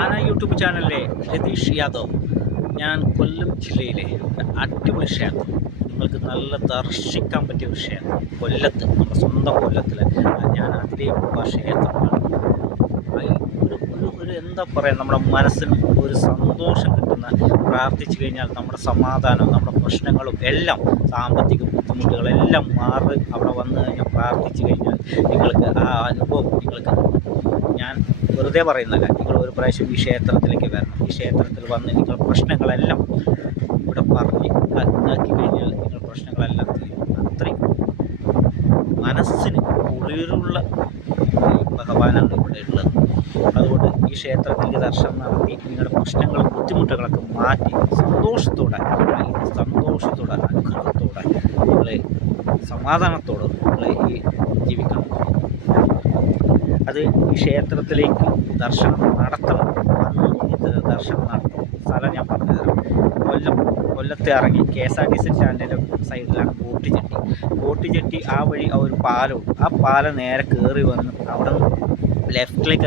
ആന യൂട്യൂബ് ചാനലിലെ രതീഷ് യാദവ്. ഞാൻ കൊല്ലം ജില്ലയിലെ അടിപൊളി ക്ഷേത്രം, നിങ്ങൾക്ക് നല്ല ദർശിക്കാൻ പറ്റിയ ഒരു ക്ഷേത്രം കൊല്ലത്ത്, നമ്മുടെ സ്വന്തം കൊല്ലത്തിൽ. ഞാൻ അതിലേക്കുള്ള ക്ഷേത്രമാണ്. ഒരു എന്താ പറയുക, നമ്മുടെ മനസ്സിന് ഒരു സന്തോഷം കിട്ടുന്ന, പ്രാർത്ഥിച്ചു കഴിഞ്ഞാൽ നമ്മുടെ സമാധാനം, നമ്മുടെ പ്രശ്നങ്ങളും എല്ലാം, സാമ്പത്തിക ബുദ്ധിമുട്ടുകളെല്ലാം മാറി അവിടെ വന്നു കഴിഞ്ഞാൽ പ്രാർത്ഥിച്ചു കഴിഞ്ഞാൽ നിങ്ങൾക്ക് ആ അനുഭവം നിങ്ങൾക്ക്, ഞാൻ വെറുതെ പറയുന്നല്ല, നിങ്ങൾ ഒരു പ്രാവശ്യം ഈ ക്ഷേത്രത്തിലേക്ക് വരണം. ഈ ക്ഷേത്രത്തിൽ വന്ന് നിങ്ങൾ പ്രശ്നങ്ങളെല്ലാം ഇവിടെ പറഞ്ഞ് ഇതാക്കി കഴിഞ്ഞാൽ നിങ്ങൾ പ്രശ്നങ്ങളെല്ലാം തീരും. അത്രയും മനസ്സിന് കുളിരുള്ള ഭഗവാനാണ് ഇവിടെ ഉള്ളത്. അതുകൊണ്ട് ഈ ക്ഷേത്രത്തിലേക്ക് ദർശനം നടത്തി നിങ്ങളുടെ പ്രശ്നങ്ങളും ബുദ്ധിമുട്ടുകളൊക്കെ മാറ്റി സന്തോഷത്തോടെ അനുഗ്രഹത്തോടെ നിങ്ങൾ സമാധാനത്തോടെ നിങ്ങൾ ഈ ജീവിക്കണം. അത് ഈ ക്ഷേത്രത്തിലേക്ക് ദർശനം നടത്തണം. ദർശനം നടത്തണം. സ്ഥലം ഞാൻ പറഞ്ഞുതരാം. കൊല്ലത്ത് ഇറങ്ങി KSRTC സ്റ്റാൻഡിൻ്റെ സൈഡിലാണ് ബോട്ട് ജെട്ടി. ആ വഴി ഒരു പാലമുണ്ട്. ആ പാലം നേരെ കയറി വന്ന് അവിടെ നിന്ന് ലെഫ്റ്റിലേക്ക്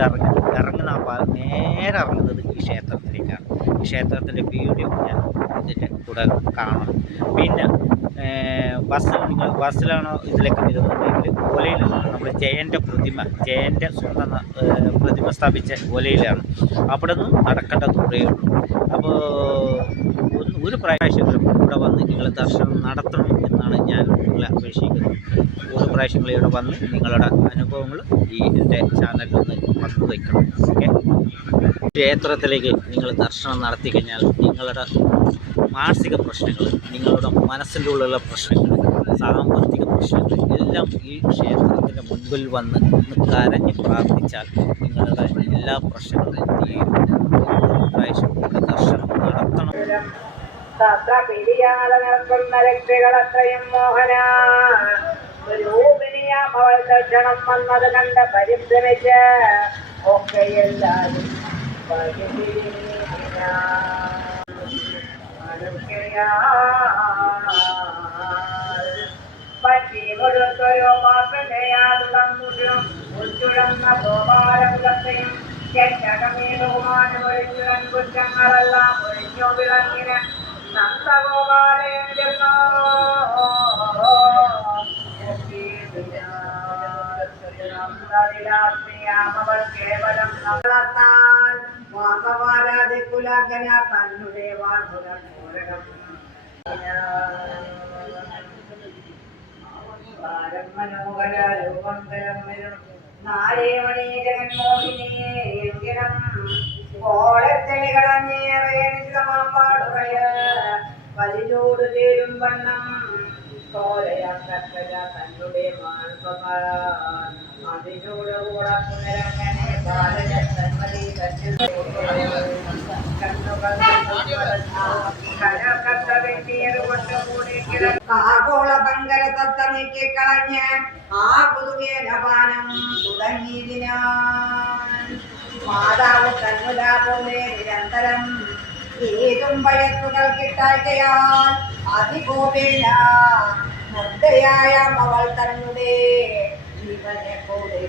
ഇറങ്ങുന്ന ആ പാലം നേരെ ഇറങ്ങുന്നത് ഈ ക്ഷേത്രത്തിലേക്കാണ്. ഈ ക്ഷേത്രത്തിൻ്റെ വീഡിയോ ഞാൻ ഇതിൻ്റെ കൂടെ കാണണം. പിന്നെ ബസ്സിലാണോ ഇതിലേക്ക് വരുന്നുണ്ടെങ്കിൽ ഓലയിലാണ്. നമ്മൾ ജയൻ്റെ സ്വന്തം പ്രതിമ സ്ഥാപിച്ച ഓലയിലാണ്. അവിടെ നിന്ന് നടക്കേണ്ട ദൂരേ ഉള്ളൂ. അപ്പോൾ ഒരു പ്രാവശ്യങ്ങളും ഇവിടെ വന്ന് നിങ്ങൾ ദർശനം നടത്തണം എന്നാണ് ഞാൻ നിങ്ങളെ അപേക്ഷിക്കുന്നത്. ഒരു പ്രാവശ്യങ്ങൾ ഇവിടെ വന്ന് നിങ്ങളുടെ അനുഭവങ്ങൾ ഈ എൻ്റെ ചാനലിലൊന്ന് പങ്കുവയ്ക്കണം. ഓക്കെ, ക്ഷേത്രത്തിലേക്ക് നിങ്ങൾ ദർശനം നടത്തി കഴിഞ്ഞാൽ നിങ്ങളുടെ മാനസിക പ്രശ്നങ്ങൾ, നിങ്ങളുടെ മനസ്സിൻ്റെ ഉള്ളിലുള്ള പ്രശ്നങ്ങൾ, സാമ്പത്തിക പ്രശ്നങ്ങൾ എല്ലാം ഈ ക്ഷേത്രത്തിൻ്റെ മുൻപിൽ വന്ന് കരഞ്ഞ് പ്രാർത്ഥിച്ചാൽ നിങ്ങളുടെ എല്ലാ പ്രശ്നങ്ങളും തീരും. ഒരു പ്രാവശ്യം ഇവിടെ ദർശനം നടത്തണം. രക്ഷകളത്രയും മോഹന രൂപിണിയാമവൾ ദർശനം വന്നത് കണ്ട് പരിഭ്രമിച്ച് ഒക്കെ എല്ലാവരും പറ്റിയൊരു പാപ്പയാതുടങ്ങും ഉൾച്ചുഴന്ന ഗോപാലകുലത്തെയും കെട്ടകമീനുമാനും ഒഴിച്ചുടൻ കുറ്റങ്ങളെല്ലാം ഒഴിഞ്ഞു വിളങ്ങിന് നന്ദഗോപാലയം ചെന്നോ അവൾ കേവലം നമ്മളത്താൽ വാസവാരാധിക്കുലാകന തന്നുടെ വാസുരം മനോഹര രൂപം നാരേമണി ജഗന്മോഹിനിയെ ഓളത്തെളികളഞ്ഞേറിയമാമ്പാടുകയ വലിലോട് തേരും വണ്ണം തോലയാക്കല തന്നുടെ അതിനോട് കൂടെ പുനരങ്ങനെ ബാലന തന്മതി ആഗോള ഭങ്കര തത്ത നീക്കിക്കളഞ്ഞ് ആ പുതുവേനപാനം തുടങ്ങിയതിനാൽ മാതാവ് തന്നുലാ പോലെ നിരന്തരം ഏതും വയസ്സുകൾ കിട്ടാഴ്കയാൽ അതികോപേന മുദ്രയായ അവൾ തന്നെ ജീവനെ പോലെ